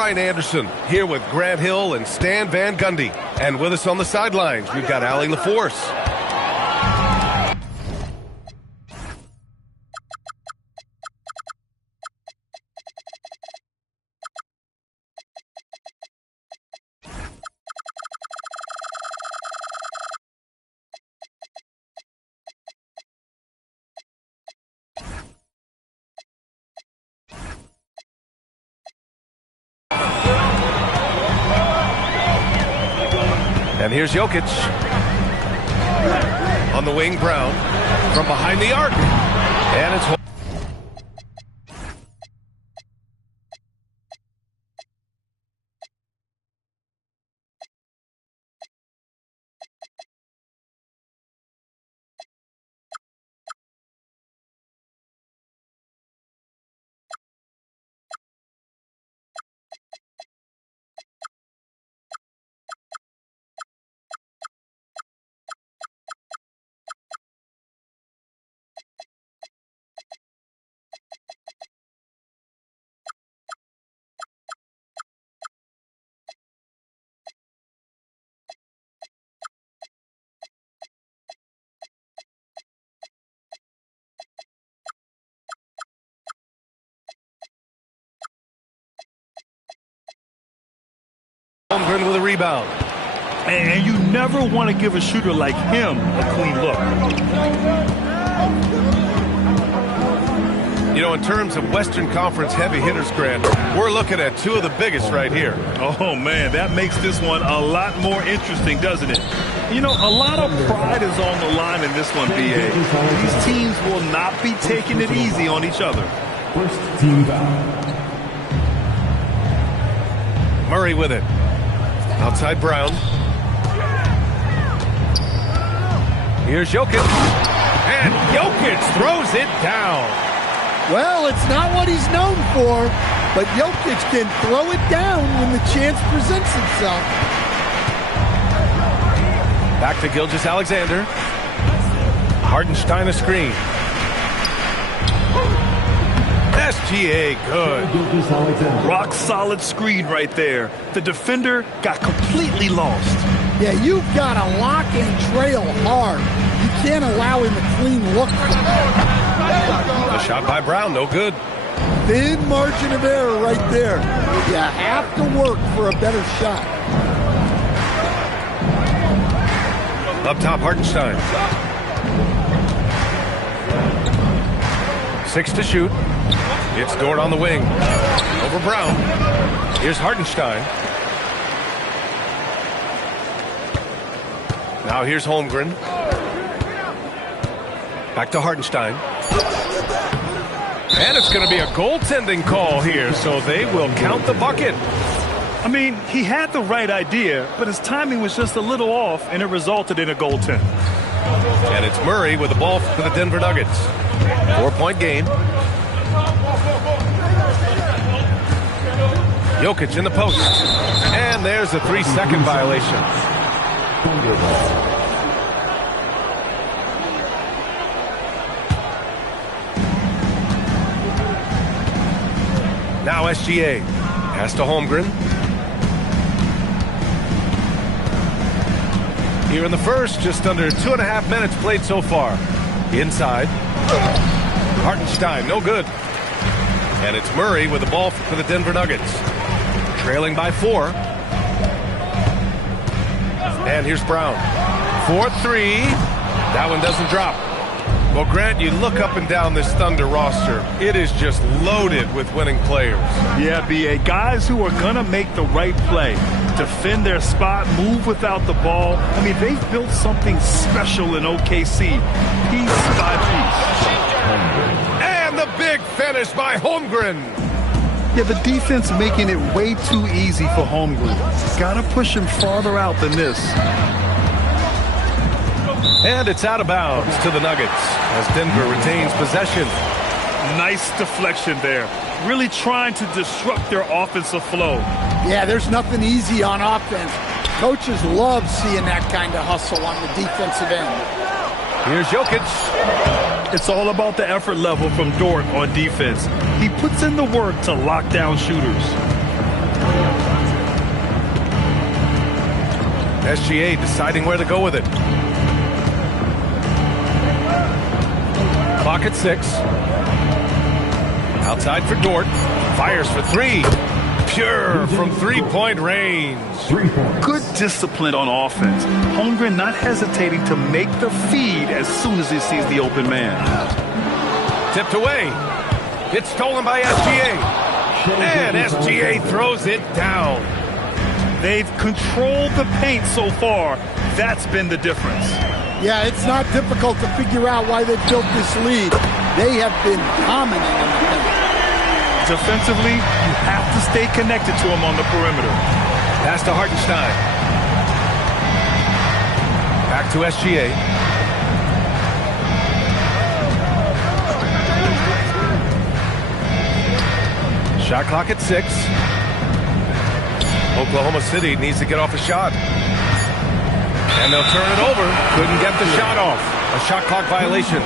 Brian Anderson here with Grant Hill and Stan Van Gundy. And with us on the sidelines, we've got Allie LaForce. And here's Jokic. On the wing, Brown. From behind the arc. And it's... Holmgren with a rebound. And you never want to give a shooter like him a clean look. You know, in terms of Western Conference heavy hitters, Grant, we're looking at two of the biggest right here. Oh, man, that makes this one a lot more interesting, doesn't it? You know, a lot of pride is on the line in this one, B.A. These teams will not be taking it easy on each other. First team foul. Murray with it. Outside Brown. Here's Jokic. And Jokic throws it down. Well, it's not what he's known for, but Jokic can throw it down when the chance presents itself. Back to Gilgeous-Alexander. Hartenstein a screen. SGA good. Rock solid screen right there. The defender got completely lost. Yeah, you've got to lock and trail hard. You can't allow him a clean look. A shot by Brown, no good. Thin margin of error right there. You have to work for a better shot. Up top, Hartenstein. 6 to shoot. It's Dort on the wing. Over Brown. Here's Hartenstein. Now here's Holmgren. Back to Hartenstein. And it's going to be a goaltending call here, so they will count the bucket. I mean, he had the right idea, but his timing was just a little off, and it resulted in a goaltend. And it's Murray with the ball for the Denver Nuggets. 4-point game. Jokic in the post. And there's a 3-second violation. Now SGA. Pass to Holmgren. Here in the first, just under 2.5 minutes played so far. Inside. Hartenstein, no good. And it's Murray with the ball for the Denver Nuggets. Trailing by 4. And here's Brown. 4-3. That one doesn't drop. Well, Grant, you look up and down this Thunder roster. It is just loaded with winning players. Yeah, B.A. Guys who are going to make the right play. Defend their spot, move without the ball. I mean, they've built something special in OKC. Piece by piece. And the big finish by Holmgren. Yeah, the defense making it way too easy for Holmgren. Got to push him farther out than this. And it's out of bounds to the Nuggets as Denver retains possession. Nice deflection there. Really trying to disrupt their offensive flow. Yeah, there's nothing easy on offense. Coaches love seeing that kind of hustle on the defensive end. Here's Jokic. It's all about the effort level from Dort on defense. He puts in the work to lock down shooters. SGA deciding where to go with it. Clock at 6. Outside for Dort. Fires for 3. Pure from three-point range. Good discipline on offense. Holmgren not hesitating to make the feed as soon as he sees the open man. Tipped away. It's stolen by SGA. And SGA throws it down. They've controlled the paint so far. That's been the difference. Yeah, it's not difficult to figure out why they built this lead. They have been dominant in the paint. Defensively, you have to stay connected to him on the perimeter. Pass to Hartenstein. Back to SGA. Shot clock at 6. Oklahoma City needs to get off a shot. And they'll turn it over. Couldn't get the shot off. A shot clock violation.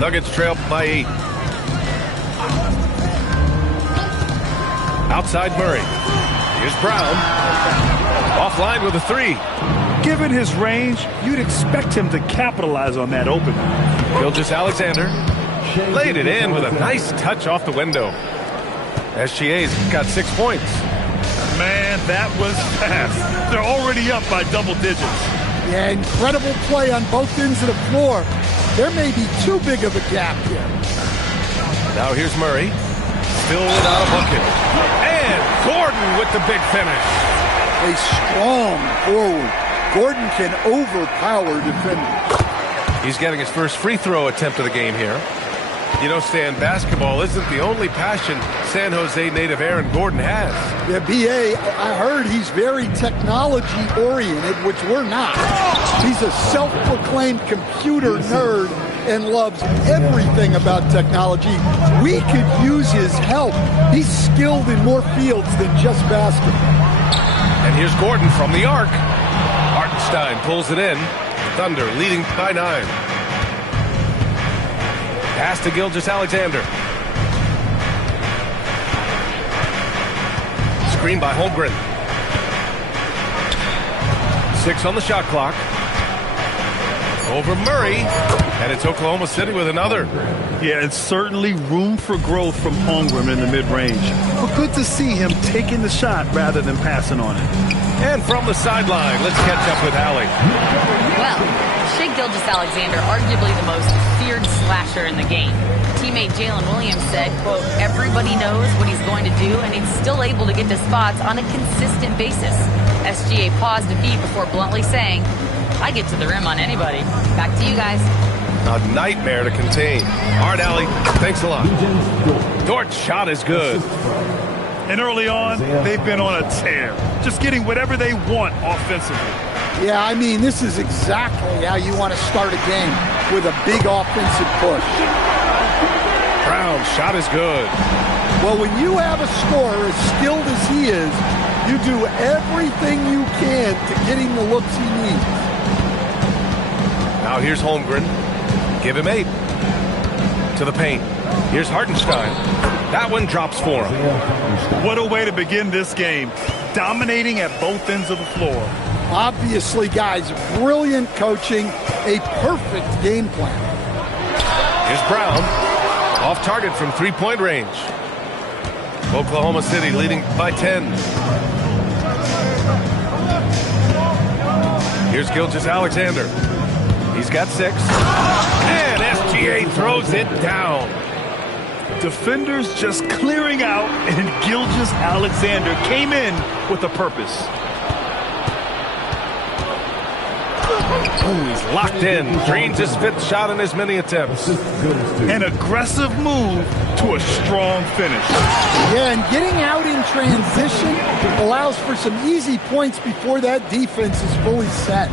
Nuggets trail by 8. Outside Murray. Here's Brown. Offline with a 3. Given his range, you'd expect him to capitalize on that opening. Gilgeous-Alexander laid it in with a nice touch off the window. SGA's got 6 points. Man, that was fast. They're already up by double digits. Yeah, incredible play on both ends of the floor. There may be too big of a gap here. Now here's Murray. Still without a bucket. And Gordon with the big finish. A strong forward. Gordon can overpower defenders. He's getting his first free throw attempt of the game here. You know, Stan, basketball isn't the only passion San Jose native Aaron Gordon has. Yeah, B.A., I heard he's very technology-oriented, which we're not. He's a self-proclaimed computer nerd and loves everything about technology. We could use his help. He's skilled in more fields than just basketball. And here's Gordon from the arc. Hartenstein pulls it in. Thunder leading by 9. Pass to Gilgeous-Alexander. Screen by Holmgren. 6 on the shot clock. Over Murray. And it's Oklahoma City with another. Yeah, it's certainly room for growth from Holmgren in the mid-range. But good to see him taking the shot rather than passing on it. And from the sideline, let's catch up with Allie. Well, Shai Gilgeous-Alexander, arguably the most feared slasher in the game. Teammate Jalen Williams said, quote, everybody knows what he's going to do, and he's still able to get to spots on a consistent basis. SGA paused a beat before bluntly saying, I get to the rim on anybody. Back to you guys. A nightmare to contain. All right, Allie, thanks a lot. Dort's shot is good. And early on, they've been on a tear, just getting whatever they want offensively. Yeah, I mean, this is exactly how you want to start a game, with a big offensive push. Brown's shot is good. Well, when you have a scorer as skilled as he is, you do everything you can to get him the looks he needs. Now here's Holmgren. Give him 8. To the paint. Here's Hartenstein. That one drops for him. What a way to begin this game. Dominating at both ends of the floor. Obviously, guys, brilliant coaching, a perfect game plan. Here's Brown. Off target from three-point range. Oklahoma City leading by 10. Here's Gilgeous-Alexander. He's got 6. And SGA throws it down. Defenders just clearing out, and Gilgeous-Alexander came in with a purpose. He's locked in. Drains his 5th shot in as many attempts. An aggressive move to a strong finish. Yeah, and getting out in transition allows for some easy points before that defense is fully set.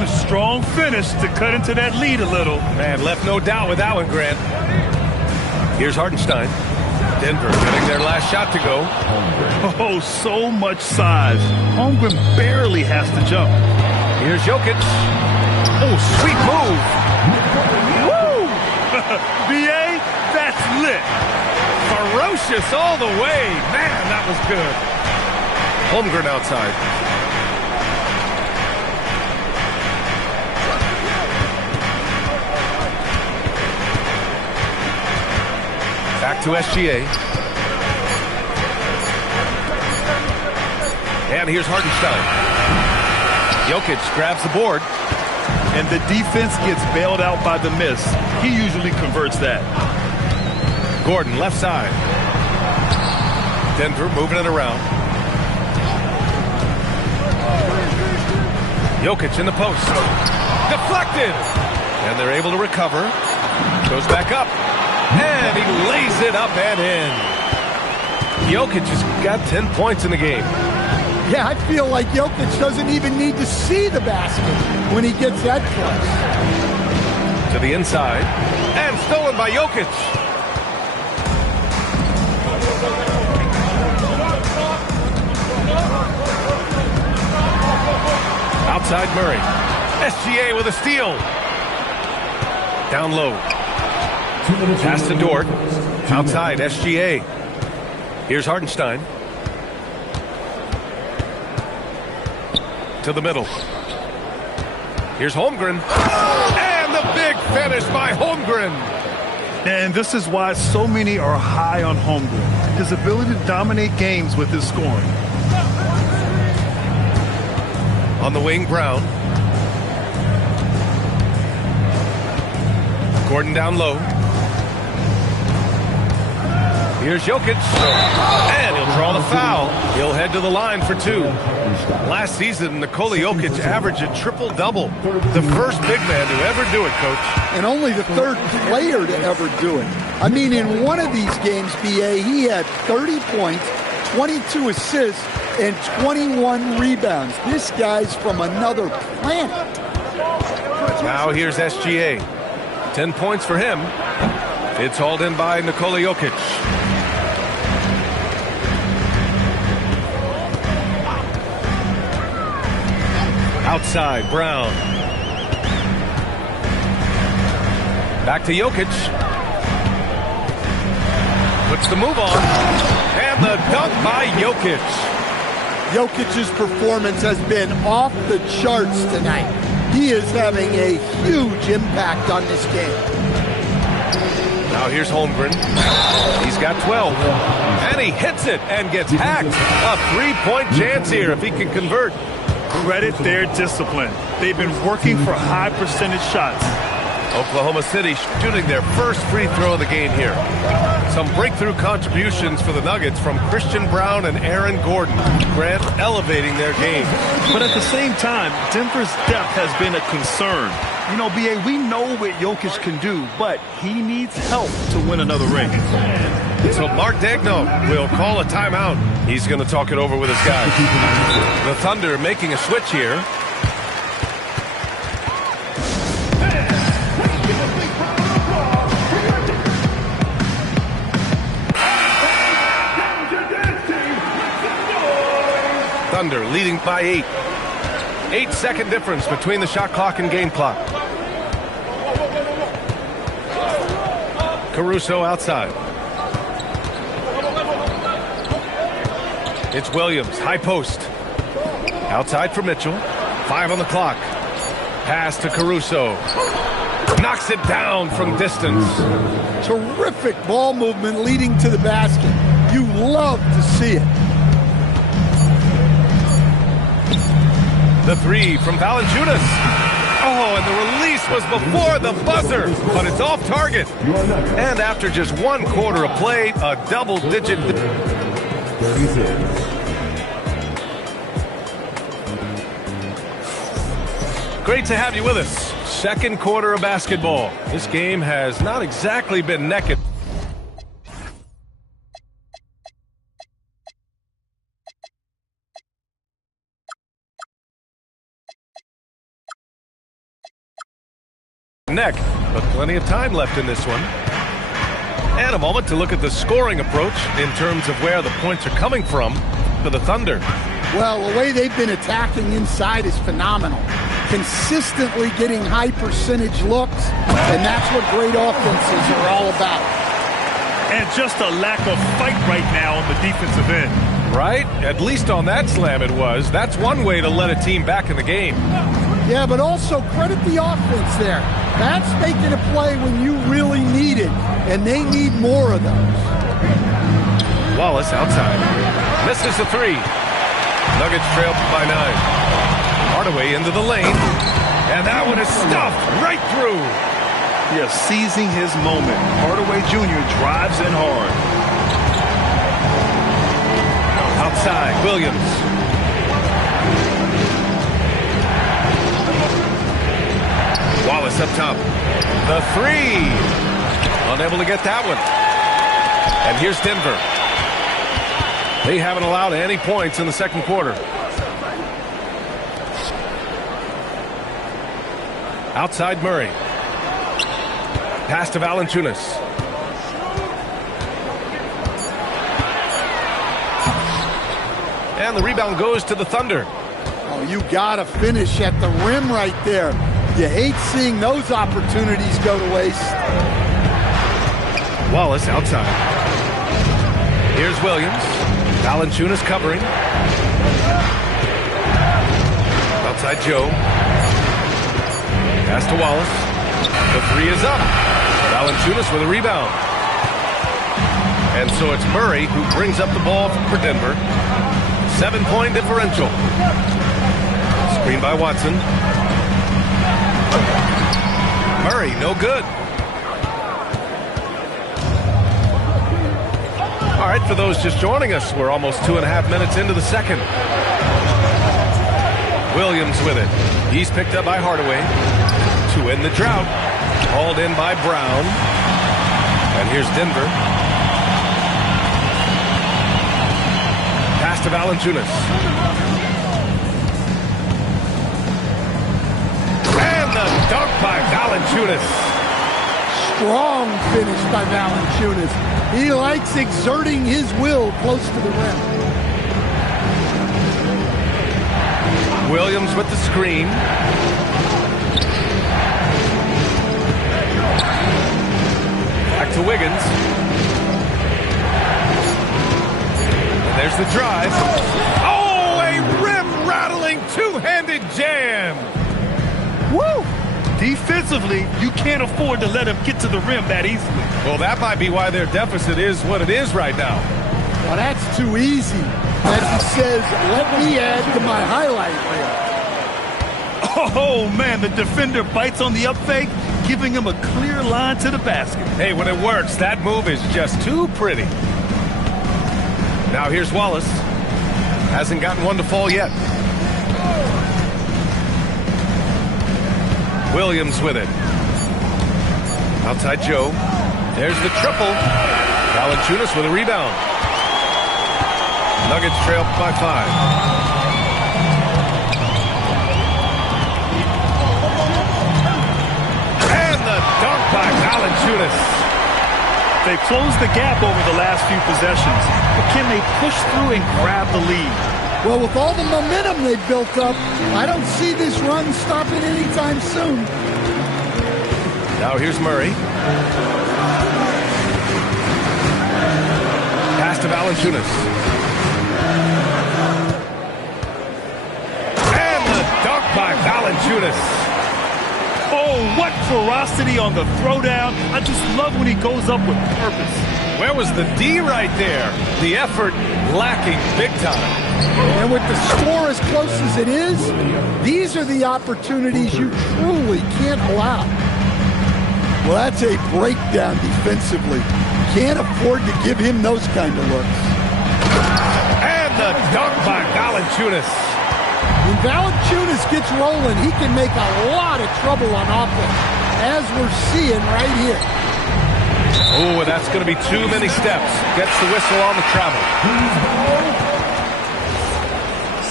A strong finish to cut into that lead a little. Man, left no doubt with that one, Grant. Here's Hartenstein. Denver getting their last shot to go. Oh, so much size. Holmgren barely has to jump. Here's Jokic. Oh, sweet move. Woo! BA, gets lit. Ferocious all the way. Man, that was good. Holmgren outside. Back to SGA. And here's Hartenstein. Jokic grabs the board. And the defense gets bailed out by the miss. He usually converts that. Gordon, left side. Denver moving it around. Jokic in the post. Deflected. And they're able to recover. Goes back up. And he lays it up and in. Jokic has got 10 points in the game. Yeah, I feel like Jokic doesn't even need to see the basket when he gets that close. To the inside. And stolen by Jokic. Outside Murray. SGA with a steal. Down low. Pass to Dort. Outside SGA. Here's Hartenstein. To the middle. Here's Holmgren. And the big finish by Holmgren. And this is why so many are high on Holmgren. His ability to dominate games with his scoring. On the wing, Brown. Gordon down low. Here's Jokic. And he'll draw the foul. He'll head to the line for two. Last season, Nikola Jokic averaged a triple-double. The first big man to ever do it, Coach. And only the third player to ever do it. I mean, in one of these games, BA, he had 30 points, 22 assists, and 21 rebounds. This guy's from another planet. Now here's SGA. 10 points for him. It's hauled in by Nikola Jokic. Outside, Brown. Back to Jokic. Puts the move on. And the dunk by Jokic. Jokic's performance has been off the charts tonight. He is having a huge impact on this game. Now here's Holmgren. He's got 12. And he hits it and gets hacked. A three-point chance here if he can convert. Credit their discipline. They've been working for high percentage shots. Oklahoma City shooting their first free throw of the game here. Some breakthrough contributions for the Nuggets from Christian Braun and Aaron Gordon. Grant elevating their game. But at the same time, Denver's depth has been a concern. You know, BA, we know what Jokic can do, but he needs help to win another ring. So Mark Daigneault will call a timeout. He's going to talk it over with his guys. The Thunder making a switch here. Thunder leading by 8. 8-second difference between the shot clock and game clock. Caruso outside. It's Williams, high post. Outside for Mitchell. 5 on the clock. Pass to Caruso. Knocks it down from distance. Terrific ball movement leading to the basket. You love to see it. The three from Valanciunas. Oh, and the release was before the buzzer, but it's off target. And after just 1 quarter of play, a double-digit. 36. Great to have you with us. Second quarter of basketball. This game has not exactly been naked. Neck, but plenty of time left in this one. And a moment to look at the scoring approach in terms of where the points are coming from for the Thunder. Well, the way they've been attacking inside is phenomenal. Consistently getting high percentage looks, and that's what great offenses are all about. And just a lack of fight right now on the defensive end. Right? At least on that slam it was. That's one way to let a team back in the game. Yeah, but also credit the offense there. That's making a play when you really need it, and they need more of those. Wallace outside. Misses the three. Nuggets trail by 9. Hardaway into the lane. And that one is stuffed right through. Yeah, seizing his moment. Hardaway Jr. drives in hard. Outside, Williams. Wallace up top. The three. Unable to get that one. And here's Denver. They haven't allowed any points in the second quarter. Outside Murray. Pass to Valanciunas. And the rebound goes to the Thunder. Oh, you got to finish at the rim right there. You hate seeing those opportunities go to waste. Wallace outside. Here's Williams. Valanciunas covering. Outside Joe. Pass to Wallace. The three is up. Valanciunas with a rebound. And so it's Murray who brings up the ball for Denver. 7-point differential. Screen by Watson. Murray, no good. All right, for those just joining us, we're almost 2.5 minutes into the second. Williams with it. He's picked up by Hardaway to end the drought. Hauled in by Brown. And here's Denver. Pass to Valanciunas. And the dunk by Valanciunas. Strong finish by Valanciunas. He likes exerting his will close to the rim. Williams with the screen. Back to Wiggins. And there's the drive. Oh, a rim-rattling two-handed jam. Woo! Defensively, you can't afford to let him get to the rim that easily. Well, that might be why their deficit is what it is right now. Well, that's too easy. As he says, let me add to my highlight reel. Oh, man, the defender bites on the up fake, giving him a clear line to the basket. Hey, when it works, that move is just too pretty. Now here's Wallace. Hasn't gotten one to fall yet. Williams with it. Outside Joe. There's the triple. Valanciunas with a rebound. Nuggets trail by 5. And the dunk by Valanciunas. They've closed the gap over the last few possessions, but can they push through and grab the lead? Well, with all the momentum they've built up, I don't see this run stopping anytime soon. Now here's Murray. Pass to Valanciunas. And the dunk by Valanciunas. Oh, what ferocity on the throwdown. I just love when he goes up with purpose. Where was the D right there? The effort lacking big time. And with the score as close as it is, these are the opportunities you truly can't allow. Well, that's a breakdown defensively. Can't afford to give him those kind of looks. And the dunk by Valanciunas. When Valanciunas gets rolling, he can make a lot of trouble on offense, as we're seeing right here. Oh, that's going to be too many steps. Gets the whistle on the travel.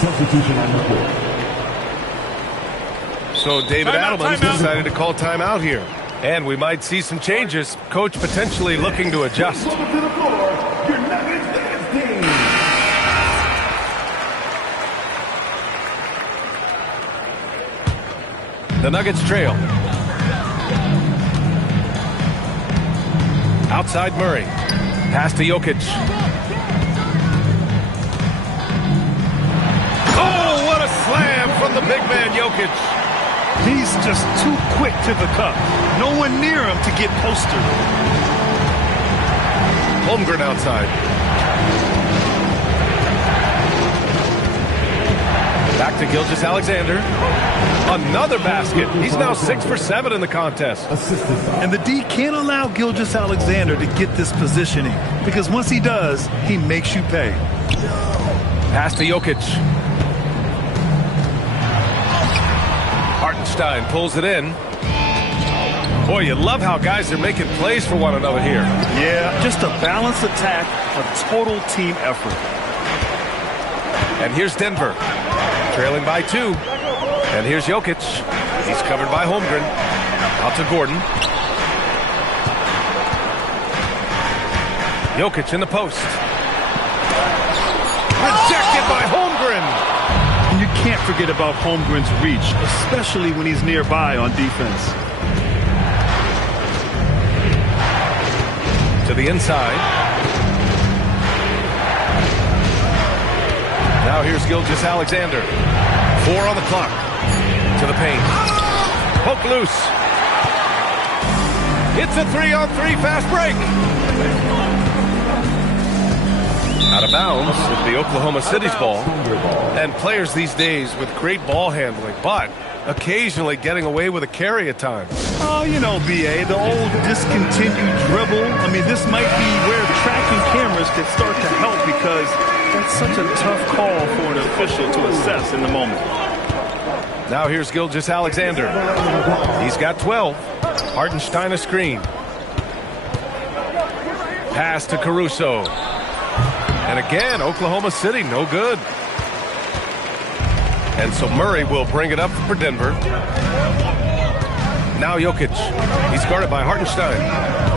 Substitution on the court. So David Adelman's decided to call timeout here. And we might see some changes. Coach potentially looking to adjust. Welcome to the floor, your Nuggets dance team. The Nuggets trail. Outside Murray. Pass to Jokic. Oh, what a slam from the big man, Jokic. He's just too quick to the cup. No one near him to get postered. Holmgren outside. Back to Gilgeous-Alexander. Another basket. He's now 6 for 7 in the contest. And the D can't allow Gilgeous-Alexander to get this positioning, because once he does, he makes you pay. Pass to Jokic. Hartenstein pulls it in. Boy, you love how guys are making plays for one another here. Yeah, just a balanced attack, a total team effort. And here's Denver, trailing by 2. And here's Jokic. He's covered by Holmgren. Out to Gordon. Jokic in the post. Rejected by Holmgren. And you can't forget about Holmgren's reach, especially when he's nearby on defense. To the inside. Now here's Gilgeous-Alexander. 4 on the clock. To the paint. Poke loose. It's a 3-on-3 fast break. Out of bounds with the Oklahoma City's ball. And players these days with great ball handling, but occasionally getting away with a carry at times. Oh, you know, B.A., the old discontinued dribble. I mean, this might be where tracking cameras could start to help, because that's such a tough call for an official to assess in the moment. Now here's Gilgeous-Alexander. He's got 12. Hartenstein a screen. Pass to Caruso. And again, Oklahoma City, no good. And so Murray will bring it up for Denver. Now Jokic. He's guarded by Hartenstein.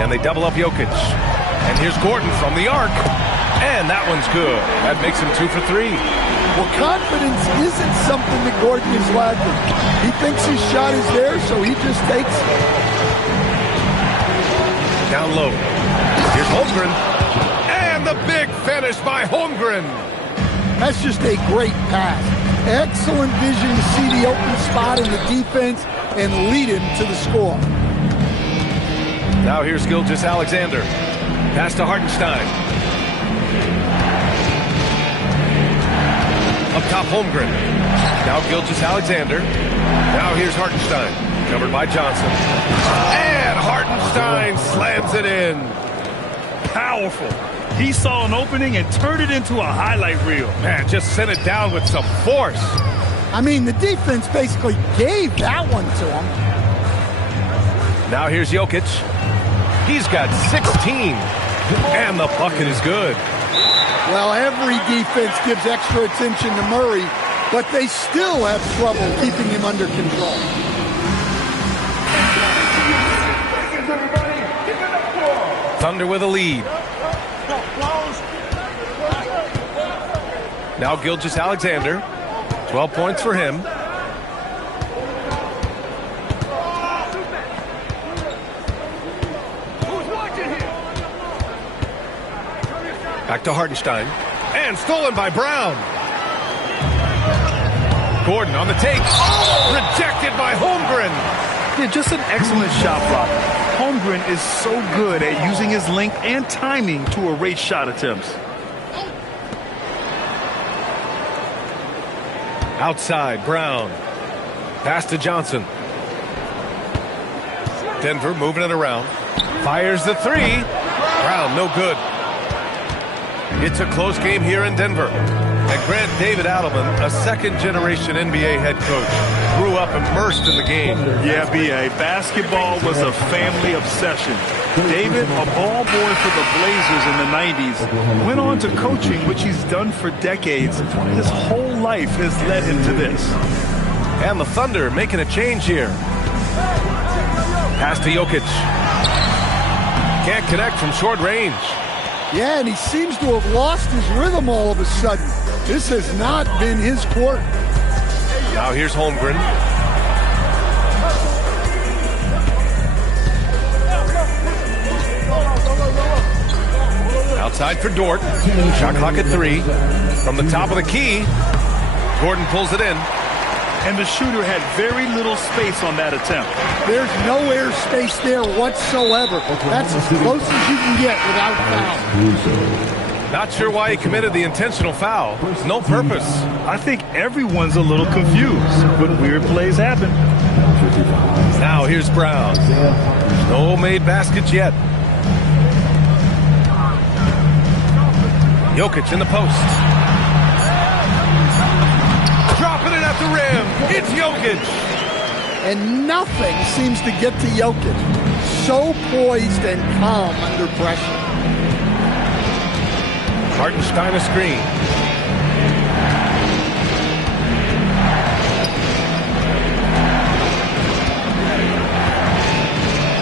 And they double up Jokic. And here's Gordon from the arc. And that one's good. That makes him 2 for 3. Well, confidence isn't something that Gordon is lacking. He thinks his shot is there, so he just takes it. Down low. Here's Holmgren. And the big finish by Holmgren. That's just a great pass. Excellent vision to see the open spot in the defense and lead him to the score. Now here's Gilgeous-Alexander. Pass to Hartenstein. Up top, Holmgren. Now Gilgeous-Alexander. Now here's Hartenstein. Covered by Johnson. And Hartenstein slams it in. Powerful. He saw an opening and turned it into a highlight reel. Man, just sent it down with some force. I mean, the defense basically gave that one to him. Now here's Jokic. He's got 16. And the bucket is good. Well, every defense gives extra attention to Murray, but they still have trouble keeping him under control. Thunder with a lead. Now Gilgeous-Alexander. 12 points for him. Back to Hartenstein. And stolen by Brown. Gordon on the take. Rejected by Holmgren. Yeah, just an excellent shot blocker. Holmgren is so good at using his length and timing to erase shot attempts. Outside, Brown. Pass to Johnson. Denver moving it around. Fires the 3. Brown, no good. It's a close game here in Denver. And Grant David Adelman, a second-generation NBA head coach, grew up immersed in the game. Yeah, B.A., basketball was a family obsession. David, a ball boy for the Blazers in the 90s, went on to coaching, which he's done for decades. His whole life has led him to this. And the Thunder making a change here. Pass to Jokic. Can't connect from short range. Yeah, and he seems to have lost his rhythm all of a sudden. This has not been his court. Now here's Holmgren. Outside for Dort. Shot clock at 3. From the top of the key, Gordon pulls it in. And the shooter had very little space on that attempt. There's no air space there whatsoever. That's as close as you can get without foul. Not sure why he committed the intentional foul. No purpose. I think everyone's a little confused, but weird plays happen. Now here's Brown. No made baskets yet. Jokic in the post. Dropping it at the rim. It's Jokic. And nothing seems to get to Jokic. So poised and calm under pressure. Hartenstein a screen.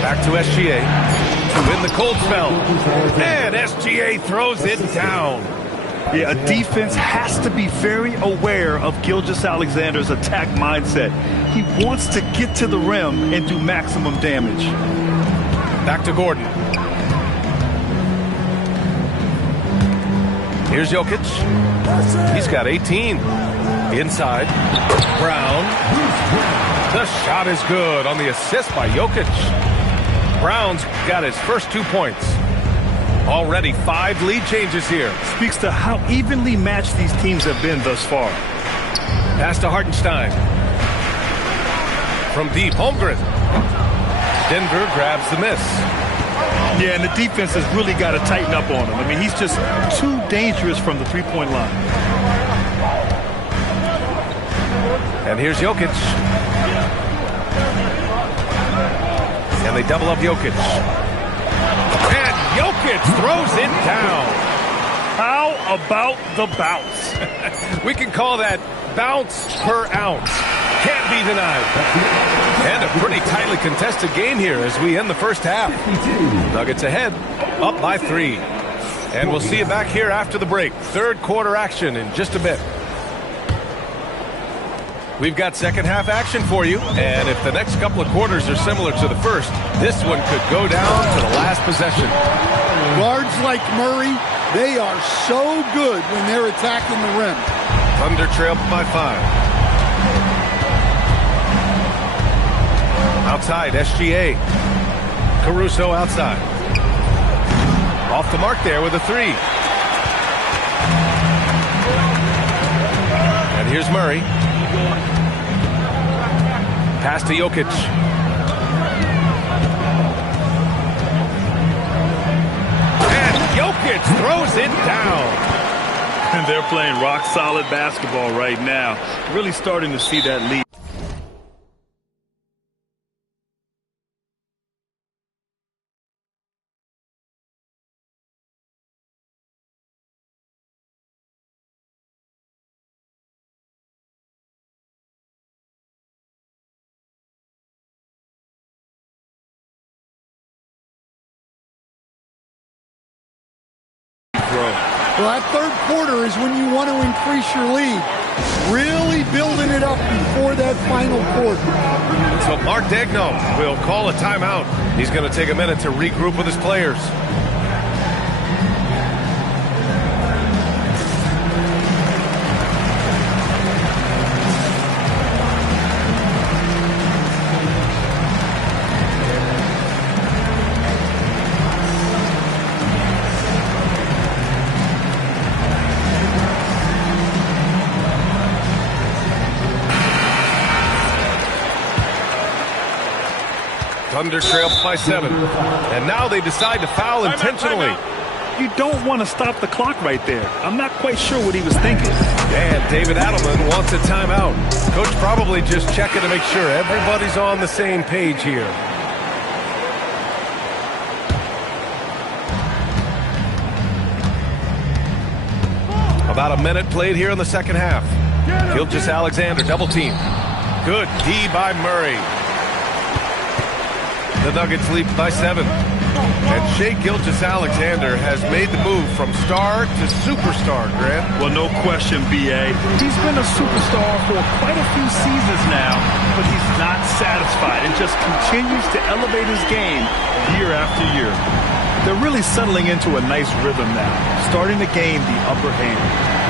Back to SGA to win the cold spell. And SGA throws it down. Yeah, a defense has to be very aware of Gilgeous-Alexander's attack mindset. He wants to get to the rim and do maximum damage. Back to Gordon. Here's Jokic. He's got 18. Inside. Brown. The shot is good on the assist by Jokic. Brown's got his first 2 points. Already 5 lead changes here. Speaks to how evenly matched these teams have been thus far. Pass to Hartenstein. From deep, Holmgren. Denver grabs the miss. Yeah, and the defense has really got to tighten up on him. I mean, he's just too dangerous from the three-point line. And here's Jokic. And they double up Jokic. And Jokic throws it down. How about the bounce? We can call that bounce per ounce. Can't be denied. And a pretty tightly contested game here as we end the first half. Nuggets ahead, up by 3. And we'll see you back here after the break. Third quarter action in just a bit. We've got second half action for you. And if the next couple of quarters are similar to the first, this one could go down to the last possession. Guards like Murray, they are so good when they're attacking the rim. Thunder trailed by 5. Outside, SGA. Caruso outside. Off the mark there with a 3. And here's Murray. Pass to Jokic. And Jokic throws it down. And they're playing rock-solid basketball right now. Really starting to see that lead. Well, that third quarter is when you want to increase your lead. Really building it up before that final quarter. So Mark Daigneault will call a timeout. He's going to take a minute to regroup with his players. Thunder trailed by 7. And now they decide to foul intentionally. You don't want to stop the clock right there. I'm not quite sure what he was thinking. And David Adelman wants a timeout. Coach probably just checking to make sure everybody's on the same page here. About a minute played here in the second half. Gilgeous-Alexander double team. Good D by Murray. The Nuggets lead by 7. And Shai Gilgeous-Alexander has made the move from star to superstar, Grant. Well, no question, B.A. He's been a superstar for quite a few seasons now, but he's not satisfied and just continues to elevate his game year after year. They're really settling into a nice rhythm now, starting to gain the upper hand.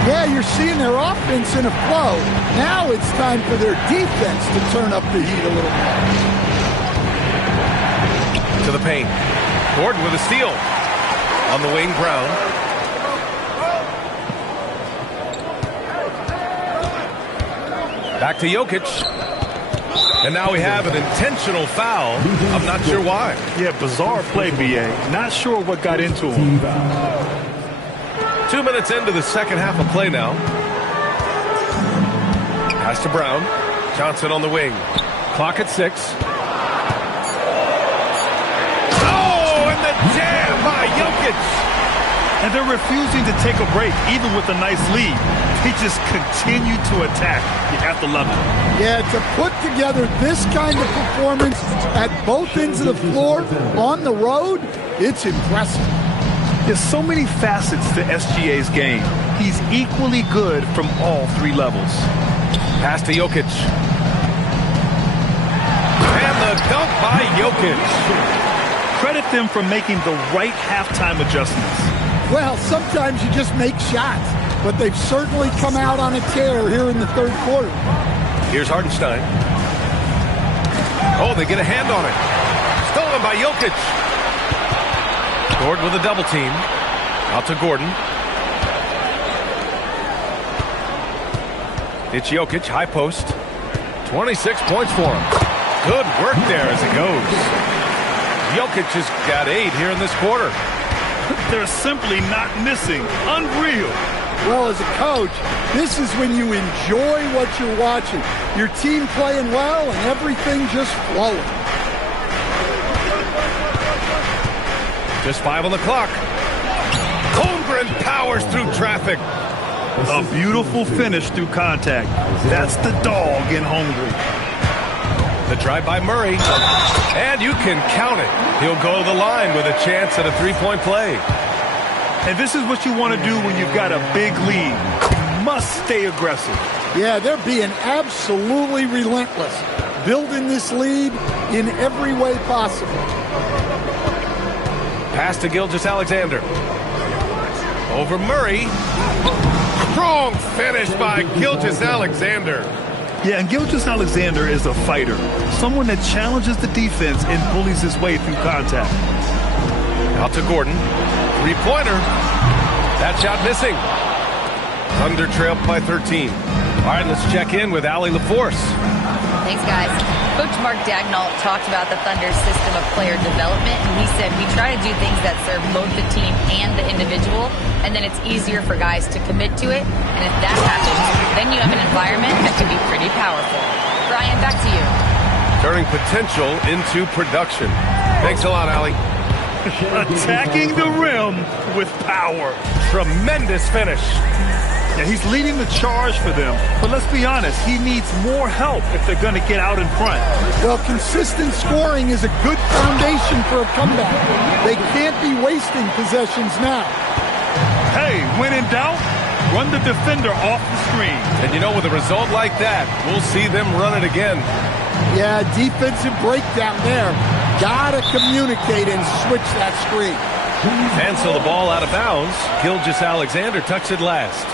Yeah, you're seeing their offense in a flow. Now it's time for their defense to turn up the heat a little more. To the paint. Gordon with a steal. On the wing, Brown. Back to Jokic. And now we have an intentional foul. I'm not sure why. Yeah, bizarre play, B.A. Not sure what got into him. 2 minutes into the second half of play now. Pass to Brown. Johnson on the wing. Clock at 6. Oh, and the jam by Jokic. And they're refusing to take a break, even with a nice lead. They just continue to attack. You have to love it. Yeah, to put together this kind of performance at both ends of the floor on the road, it's impressive. There's so many facets to SGA's game. He's equally good from all three levels. Pass to Jokic. And the dunk by Jokic. Credit them for making the right halftime adjustments. Well, sometimes you just make shots, but they've certainly come out on a tear here in the third quarter. Here's Hartenstein. Oh, they get a hand on it. Stolen by Jokic. Gordon with a double team. Out to Gordon. It's Jokic, high post. 26 points for him. Good work there as it goes. Jokic has got 8 here in this quarter. They're simply not missing. Unreal. Well, as a coach, this is when you enjoy what you're watching. Your team playing well and everything just flowing. Just 5 on the clock. Holmgren powers through traffic. A beautiful finish through contact. That's the dog in Holmgren. The drive by Murray. And you can count it. He'll go to the line with a chance at a three-point play. And this is what you want to do when you've got a big lead. You must stay aggressive. Yeah, they're being absolutely relentless, building this lead in every way possible. Pass to Gilgeous-Alexander. Over Murray. Strong finish by Gilgeous-Alexander. Yeah, and Gilgeous-Alexander is a fighter. Someone that challenges the defense and bullies his way through contact. Out to Gordon. Three-pointer. That shot missing. Thunder trailed by 13. All right, let's check in with Allie LaForce. Thanks, guys. Coach Mark Daigneault talked about the Thunder's system of player development, and he said, we try to do things that serve both the team and the individual, and then it's easier for guys to commit to it, and if that happens, then you have an environment that can be pretty powerful. Brian, back to you. Turning potential into production. Thanks a lot, Allie. Attacking the rim with power. Tremendous finish. Yeah, he's leading the charge for them. But let's be honest, he needs more help if they're going to get out in front. Well, consistent scoring is a good foundation for a comeback. They can't be wasting possessions now. Hey, when in doubt, run the defender off the screen. And you know, with a result like that, we'll see them run it again. Yeah, defensive breakdown there. Gotta communicate and switch that screen. And so the ball out of bounds. Gilgeous-Alexander tucks it last.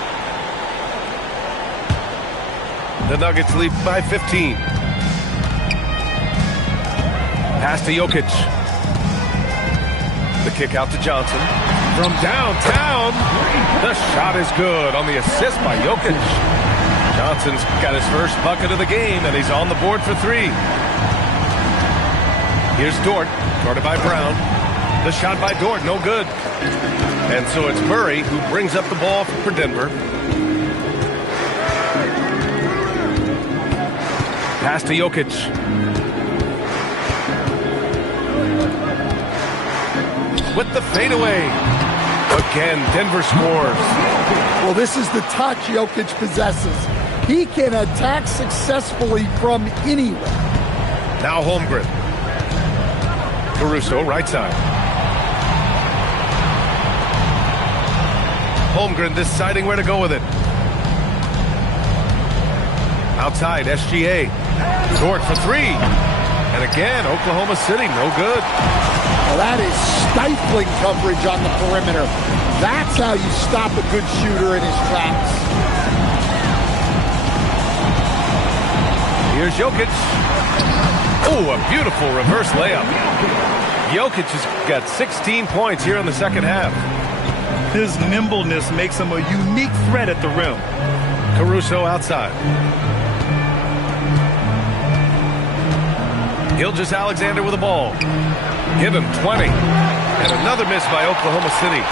The Nuggets lead by 15. Pass to Jokic. The kick out to Johnson. From downtown, the shot is good on the assist by Jokic. Johnson's got his first bucket of the game, and he's on the board for 3. Here's Dort, guarded by Brown. The shot by Dort, no good. And so it's Murray who brings up the ball for Denver. Pass to Jokic. With the fadeaway. Again, Denver scores. Well, this is the touch Jokic possesses. He can attack successfully from anywhere. Now Holmgren. Caruso, right side. Holmgren deciding where to go with it. Outside, SGA. Dort for 3. And again, Oklahoma City, no good. Well, that is stifling coverage on the perimeter. That's how you stop a good shooter in his tracks. Here's Jokic. Oh, a beautiful reverse layup. Jokic has got 16 points here in the second half. His nimbleness makes him a unique threat at the rim. Caruso outside. Gilgeous-Alexander with the ball. Give him 20. And another miss by Oklahoma City.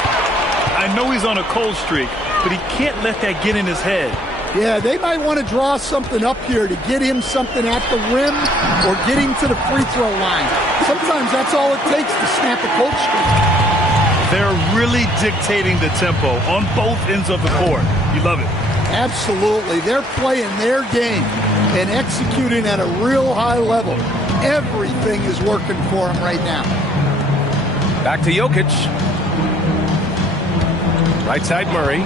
I know he's on a cold streak, but he can't let that get in his head. Yeah, they might want to draw something up here to get him something at the rim or get him to the free throw line. Sometimes that's all it takes to snap a cold streak. They're really dictating the tempo on both ends of the court. You love it. Absolutely. They're playing their game and executing at a real high level. Everything is working for them right now. Back to Jokic. Right side Murray.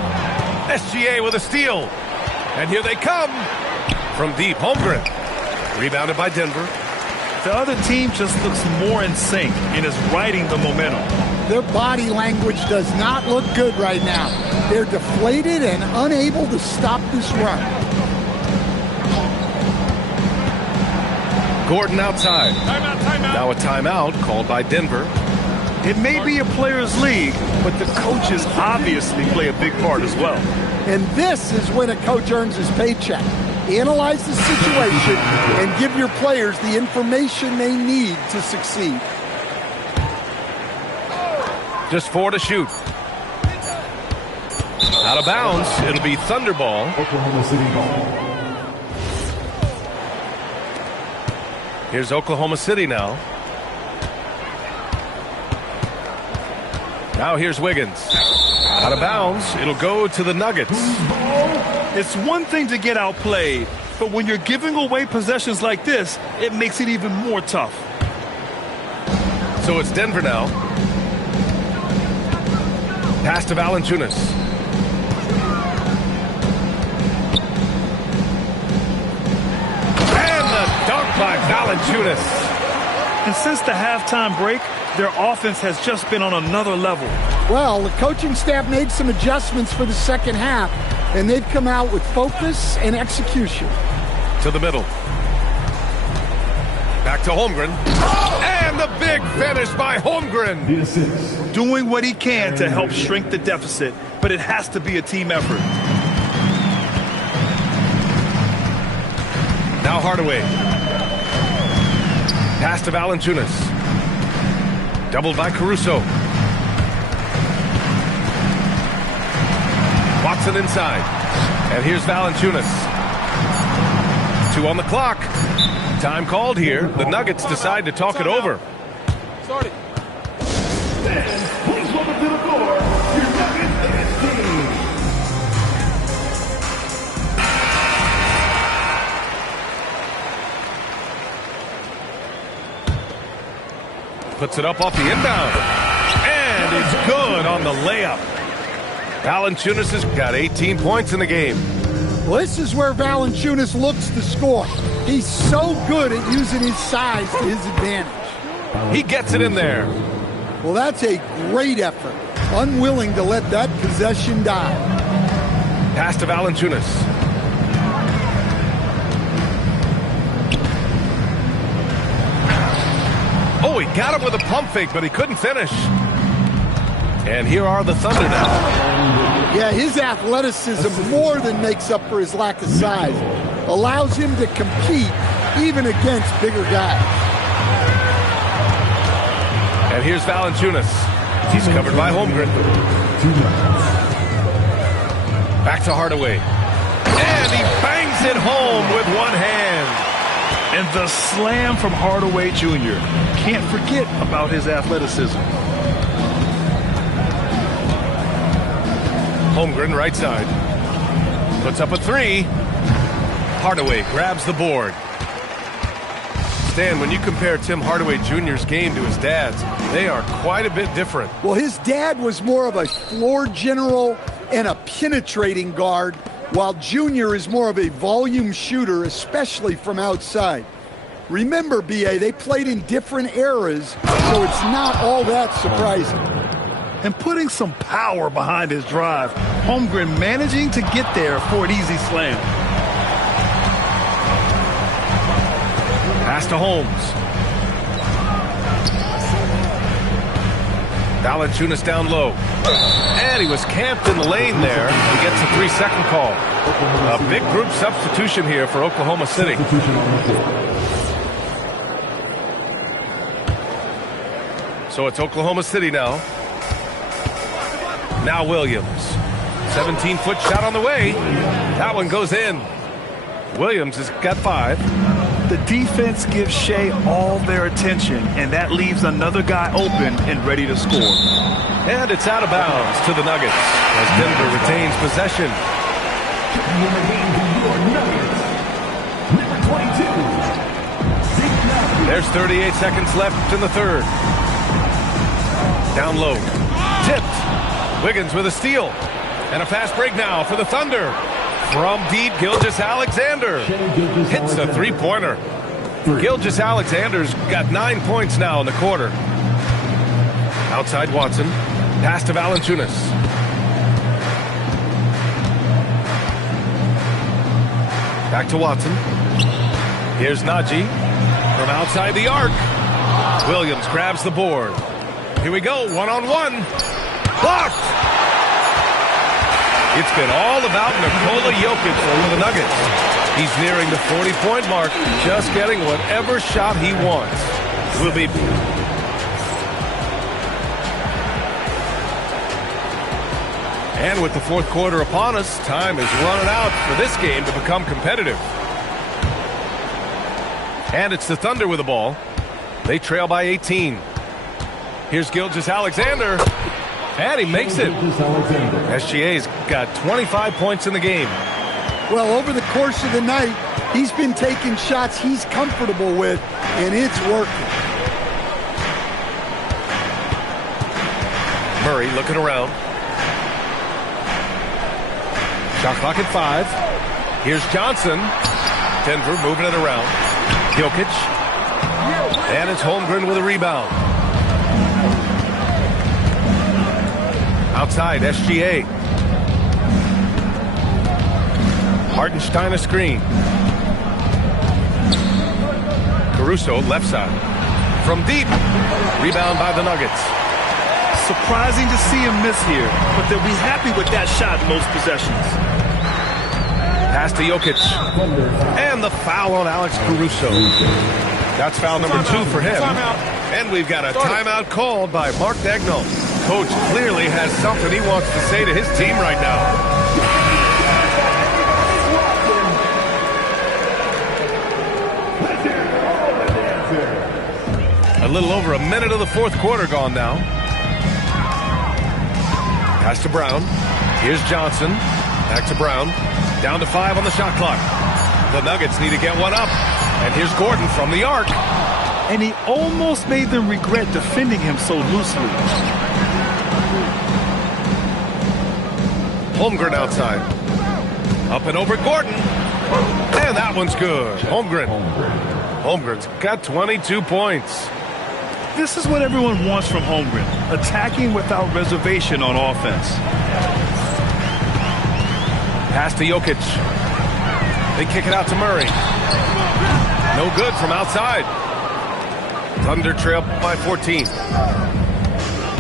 SGA with a steal. And here they come from deep. Holmgren. Rebounded by Denver. The other team just looks more in sync and is riding the momentum. Their body language does not look good right now. They're deflated and unable to stop this run. Gordon outside. Timeout. Now a timeout called by Denver. It may be a players' league, but the coaches obviously play a big part as well. And this is when a coach earns his paycheck. Analyze the situation and give your players the information they need to succeed. Just 4 to shoot. Out of bounds. It'll be Thunder ball. Oklahoma City ball. Here's Oklahoma City now. Now here's Wiggins. Out of bounds. It'll go to the Nuggets. It's one thing to get outplayed, but when you're giving away possessions like this, it makes it even more tough. So it's Denver now. Pass to Valanciunas. And the dunk by Valanciunas. And since the halftime break, their offense has just been on another level. Well, the coaching staff made some adjustments for the second half, and they've come out with focus and execution. To the middle. Back to Holmgren. And the big finish by Holmgren. The assist. Doing what he can to help shrink the deficit, but it has to be a team effort. Now Hardaway. Pass to Valanciunas. Doubled by Caruso. Watson inside. And here's Valanciunas. 2 on the clock. Time called here. The Nuggets decide to talk it over. Started. Then, please welcome to the floor, your Nuggets team. Puts it up off the inbound. And it's good on the layup. Valanciunas has got 18 points in the game. Well, this is where Valanciunas looks to score. He's so good at using his size to his advantage. He gets it in there. Well, that's a great effort. Unwilling to let that possession die. Pass to Valanciunas. Oh, he got him with a pump fake, but he couldn't finish. And here are the Thunder now. Yeah, his athleticism more than makes up for his lack of size. Allows him to compete even against bigger guys. And here's Valanciunas. He's covered by Holmgren. Back to Hardaway. And he bangs it home with one hand. And the slam from Hardaway Jr. Can't forget about his athleticism. Holmgren right side. Puts up a 3. Hardaway grabs the board. Stan, when you compare Tim Hardaway Jr.'s game to his dad's, they are quite a bit different. Well, his dad was more of a floor general and a penetrating guard, while Junior is more of a volume shooter, especially from outside. Remember, B.A., they played in different eras, so it's not all that surprising. And putting some power behind his drive. Holmgren managing to get there for an easy slam. Pass to Holmes. Valanciunas down low. And he was camped in the lane there. He gets a 3-second call. A big group substitution here for Oklahoma City. So it's Oklahoma City now. Now Williams. 17-foot shot on the way. That one goes in. Williams has got 5. The defense gives Shea all their attention, and that leaves another guy open and ready to score. And it's out of bounds to the Nuggets as Denver retains possession. There's 38 seconds left in the third. Down low. Tipped. Wiggins with a steal. And a fast break now for the Thunder. From deep, Gilgeous-Alexander hits a three-pointer. Gilgeous-Alexander's got 9 points now in the quarter. Outside Watson. Pass to Valanciunas. Back to Watson. Here's Najee from outside the arc. Williams grabs the board. Here we go, one-on-one. Blocked! It's been all about Nikola Jokic for the Nuggets. He's nearing the 40-point mark, just getting whatever shot he wants. Will be. And with the fourth quarter upon us, time is running out for this game to become competitive. And it's the Thunder with the ball. They trail by 18. Here's Gilgeous-Alexander. And he makes it. SGA's got 25 points in the game. Well, over the course of the night, he's been taking shots he's comfortable with, and it's working. Murray looking around. Shot clock at 5. Here's Johnson. Denver moving it around. Jokic. And it's Holmgren with a rebound. Outside, SGA. Hartenstein a screen. Caruso left side. From deep. Rebound by the Nuggets. Surprising to see him miss here, but they'll be happy with that shot most possessions. Pass to Jokic. And the foul on Alex Caruso. That's foul number 2 for him. And we've got a timeout called by Mark Daigneault. Coach clearly has something he wants to say to his team right now. A little over a minute of the fourth quarter gone now. Pass to Brown. Here's Johnson. Back to Brown. Down to 5 on the shot clock. The Nuggets need to get one up. And here's Gordon from the arc. And he almost made them regret defending him so loosely. Holmgren outside. Up and over Gordon. And that one's good. Holmgren. Holmgren's got 22 points. This is what everyone wants from Holmgren. Attacking without reservation on offense. Pass to Jokic. They kick it out to Murray. No good from outside. Thunder trail by 14.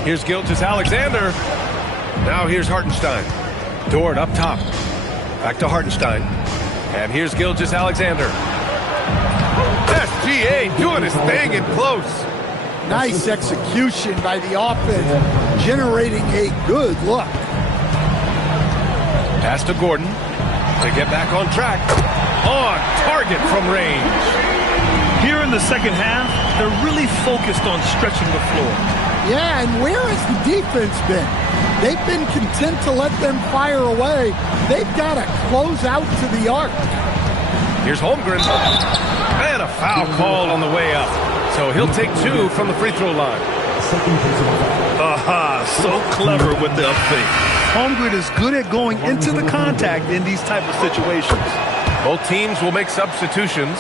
Here's Gilgeous-Alexander. Now here's Hartenstein. Dort up top. Back to Hartenstein. And here's Gilgeous-Alexander. SGA doing his thing in close. Nice execution by the offense, generating a good look. Pass to Gordon to get back on track. On target from range. Here in the second half, they're really focused on stretching the floor. Yeah, and where has the defense been? They've been content to let them fire away. They've got to close out to the arc. Here's Holmgren. And a foul call on the way up. So he'll take 2 from the free throw line. Aha, so clever with the up fake. Holmgren is good at going into the contact in these type of situations. Both teams will make substitutions.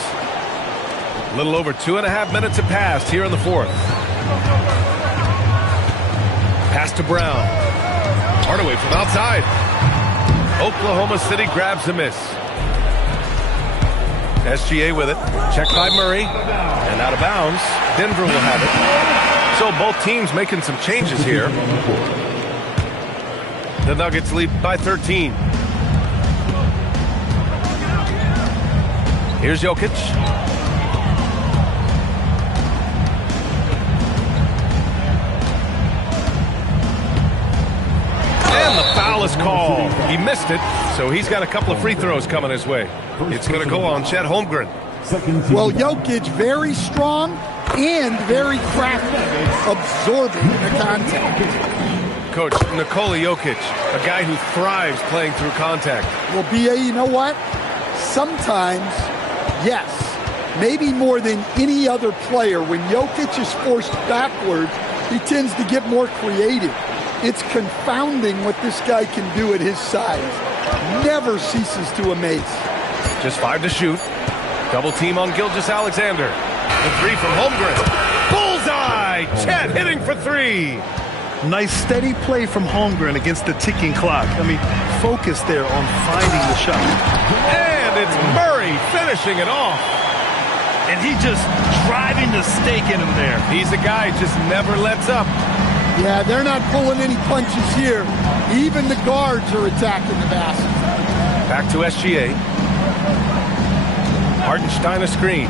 A little over 2.5 minutes have passed here in the fourth. Pass to Brown. Hardaway from outside. Oklahoma City grabs the miss. SGA with it. Checked by Murray. And out of bounds. Denver will have it. So both teams making some changes here. The Nuggets lead by 13. Here's Jokic. And the foul is called. He missed it, so he's got a couple of free throws coming his way. It's going to go on Chet Holmgren. Well, Jokic very strong and very crafty, absorbing the contact. Coach, Nikola Jokic, a guy who thrives playing through contact. Well, B.A., you know what? Sometimes, yes, maybe more than any other player, when Jokic is forced backwards, he tends to get more creative. It's confounding what this guy can do at his size. Never ceases to amaze. Just 5 to shoot. Double team on Gilgeous-Alexander. The three from Holmgren. Bullseye! Chet hitting for 3. Nice steady play from Holmgren against the ticking clock. I mean, focus there on finding the shot. And it's Murray finishing it off. And he just driving the stake in him there. He's a guy who just never lets up. Yeah, they're not pulling any punches here. Even the guards are attacking the basket. Back to SGA. Hartenstein a screen.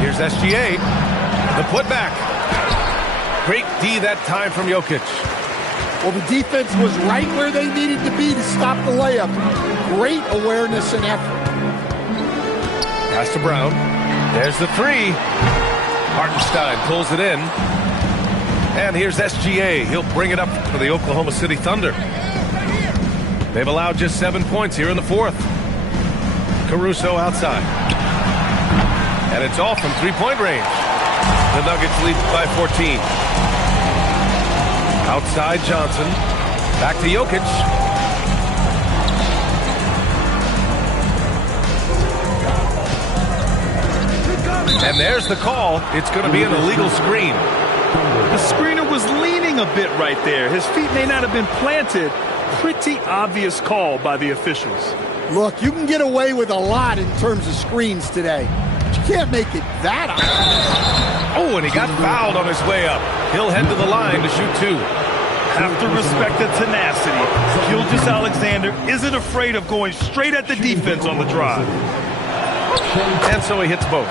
Here's SGA. The putback. Great D that time from Jokic. Well, the defense was right where they needed to be to stop the layup. Great awareness and effort. Pass to Brown. There's the 3. Hartenstein pulls it in. And here's SGA. He'll bring it up for the Oklahoma City Thunder. They've allowed just 7 points here in the fourth. Caruso outside. And it's off from three-point range. The Nuggets lead by 14. Outside Johnson. Back to Jokic. And there's the call. It's going to be an illegal screen. The screener was leaning a bit right there. His feet may not have been planted. Pretty obvious call by the officials. Look, you can get away with a lot in terms of screens today. But you can't make it that obvious. Oh, and he got fouled on his way up. He'll head to the line to shoot 2. Have to respect the tenacity. Gilgeous-Alexander isn't afraid of going straight at the defense on the drive. And so he hits both.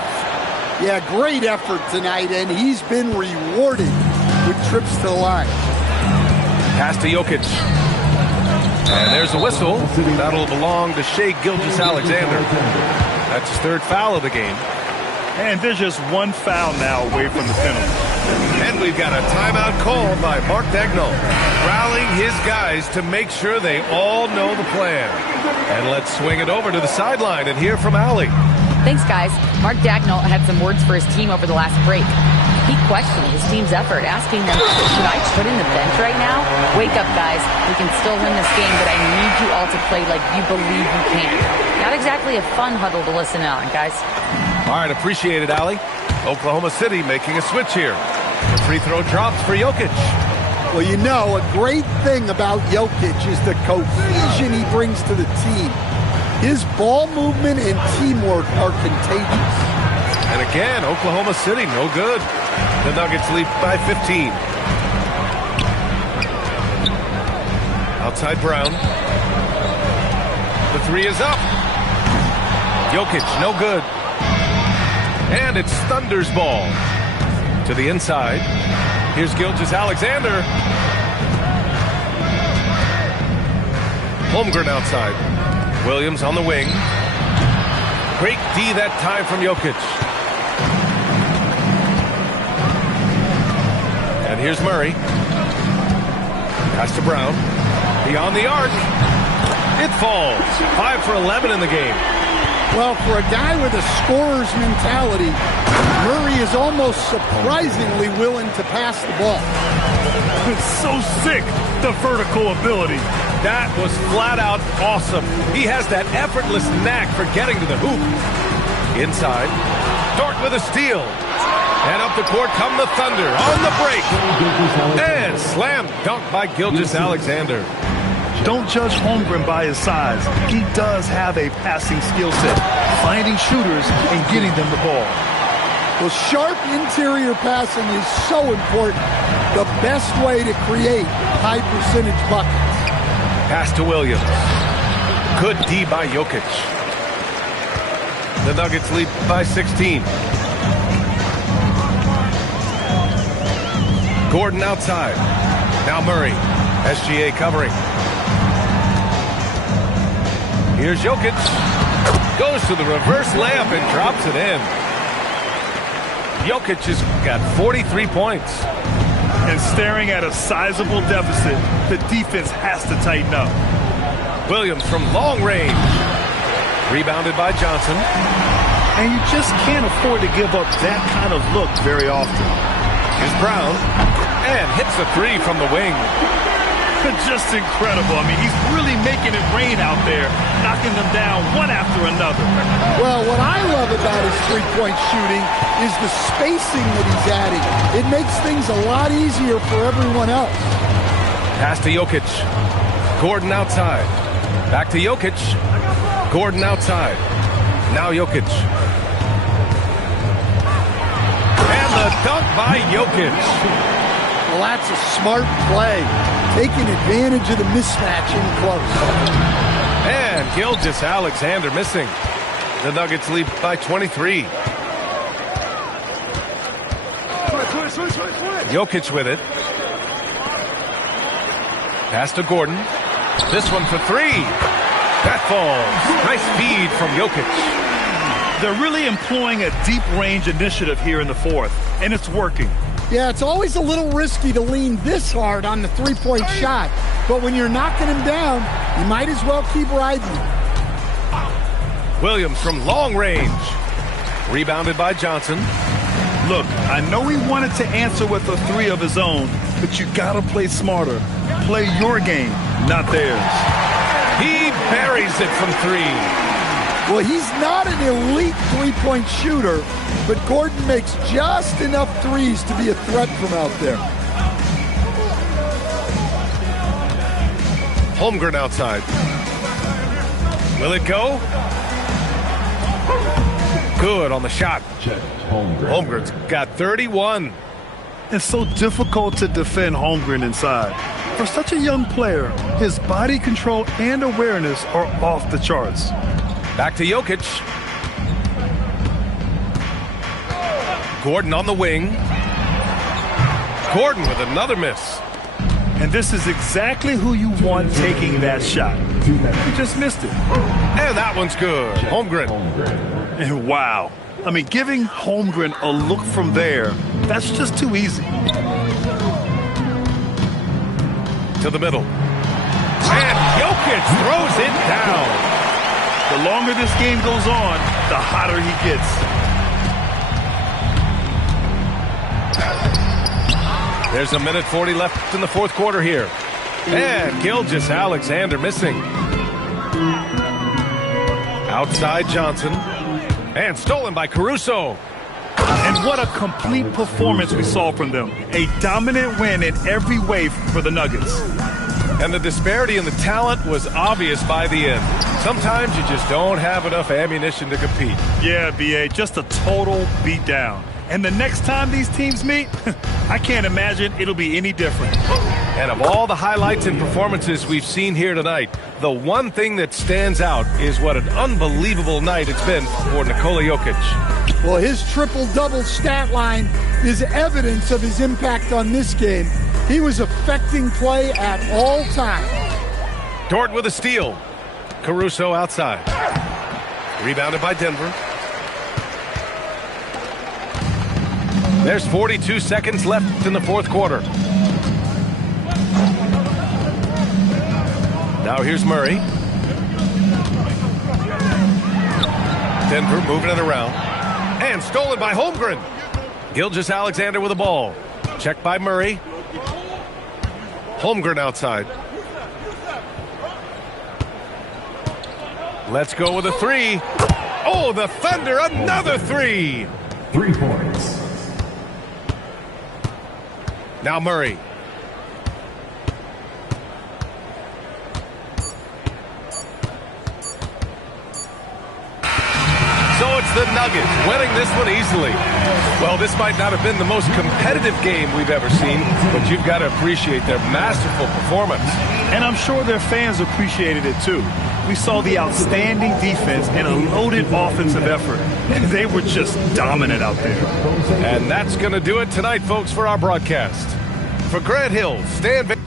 Yeah, great effort tonight, and he's been rewarded with trips to the line. Pass to Jokic. And there's a whistle. That'll belong to Shai Gilgeous-Alexander. That's his 3rd foul of the game. And there's just one foul now away from the penalty. And we've got a timeout called by Mark Daigneault, rallying his guys to make sure they all know the plan. And let's swing it over to the sideline and hear from Allie. Thanks, guys. Mark Daigneault had some words for his team over the last break. He questioned his team's effort, asking them, should I put in the bench right now? Wake up, guys. We can still win this game, but I need you all to play like you believe you can. Not exactly a fun huddle to listen on, guys. All right, appreciate it, Allie. Oklahoma City making a switch here. The free throw drops for Jokic. Well, you know, a great thing about Jokic is the cohesion he brings to the team. His ball movement and teamwork are contagious. And again, Oklahoma City, no good. The Nuggets lead by 15. Outside Brown. The 3 is up. Jokic, no good. And it's Thunder's ball. To the inside. Here's Gilgeous-Alexander. Holmgren outside. Williams on the wing. Great D that time from Jokic. And here's Murray. Pass to Brown. Beyond the arc. It falls. 5 for 11 in the game. Well, for a guy with a scorer's mentality, Murray is almost surprisingly willing to pass the ball. It's so sick, the vertical ability. That was flat out awesome. He has that effortless knack for getting to the hoop. Inside. Dort with a steal. And up the court come the Thunder on the break. And slam dunk by Gilgeous-Alexander. Don't judge Holmgren by his size. He does have a passing skill set, finding shooters and getting them the ball. Well, sharp interior passing is so important. The best way to create high percentage buckets. Pass to Williams. Good D by Jokic. The Nuggets lead by 16. Gordon outside. Now Murray. SGA covering. Here's Jokic. Goes to the reverse layup and drops it in. Jokic has got 43 points. And staring at a sizable deficit, the defense has to tighten up. Williams from long range. Rebounded by Johnson. And you just can't afford to give up that kind of look very often. Here's Brown. And hits the three from the wing. Just incredible. I mean, he's really making it rain out there, knocking them down one after another. Well, what I love about his three-point shooting is the spacing that he's adding. It makes things a lot easier for everyone else. Pass to Jokic. Gordon outside. Back to Jokic. Gordon outside. Now Jokic. And the dunk by Jokic. Well, that's a smart play. Taking advantage of the mismatch in close. And Gilgeous-Alexander missing. The Nuggets lead by 23. Jokic with it. Pass to Gordon. This one for three. That falls. Nice feed from Jokic. They're really employing a deep range initiative here in the fourth, and it's working. Yeah, it's always a little risky to lean this hard on the three-point shot. But when you're knocking him down, you might as well keep riding him. Williams from long range. Rebounded by Johnson. Look, I know he wanted to answer with a three of his own, but you gotta play smarter. Play your game, not theirs. He buries it from three. Well, he's not an elite three-point shooter, but Gordon makes just enough threes to be a threat from out there. Holmgren outside. Will it go? Good on the shot. Holmgren's got 31. It's so difficult to defend Holmgren inside. For such a young player, his body control and awareness are off the charts. Back to Jokic. Gordon on the wing. Gordon with another miss. And this is exactly who you want taking that shot. You just missed it. And that one's good. Holmgren. And wow. I mean, giving Holmgren a look from there, that's just too easy. To the middle. And Jokic throws it down. The longer this game goes on, the hotter he gets. There's a minute 40 left in the fourth quarter here. And Gilgeous-Alexander missing. Outside Johnson. And stolen by Caruso. And what a complete performance we saw from them. A dominant win in every way for the Nuggets. And the disparity in the talent was obvious by the end. Sometimes you just don't have enough ammunition to compete. Yeah, B.A., just a total beatdown. And the next time these teams meet, I can't imagine it'll be any different. And of all the highlights and performances we've seen here tonight, the one thing that stands out is what an unbelievable night it's been for Nikola Jokic. Well, his triple-double stat line is evidence of his impact on this game. He was affecting play at all times. Dort with a steal. Caruso outside. Rebounded by Denver. There's 42 seconds left in the fourth quarter. Now here's Murray. Denver moving it around. And stolen by Holmgren. Gilgeous-Alexander with the ball. Checked by Murray. Holmgren outside. Let's go with a three. Oh, the Thunder, another three. 3 points. Now Murray. So it's the Nuggets winning this one easily. Well, this might not have been the most competitive game we've ever seen, but you've got to appreciate their masterful performance. And I'm sure their fans appreciated it too. We saw the outstanding defense and a loaded offensive effort, and they were just dominant out there. And that's going to do it tonight, folks, for our broadcast. For Grant Hill, Stan Van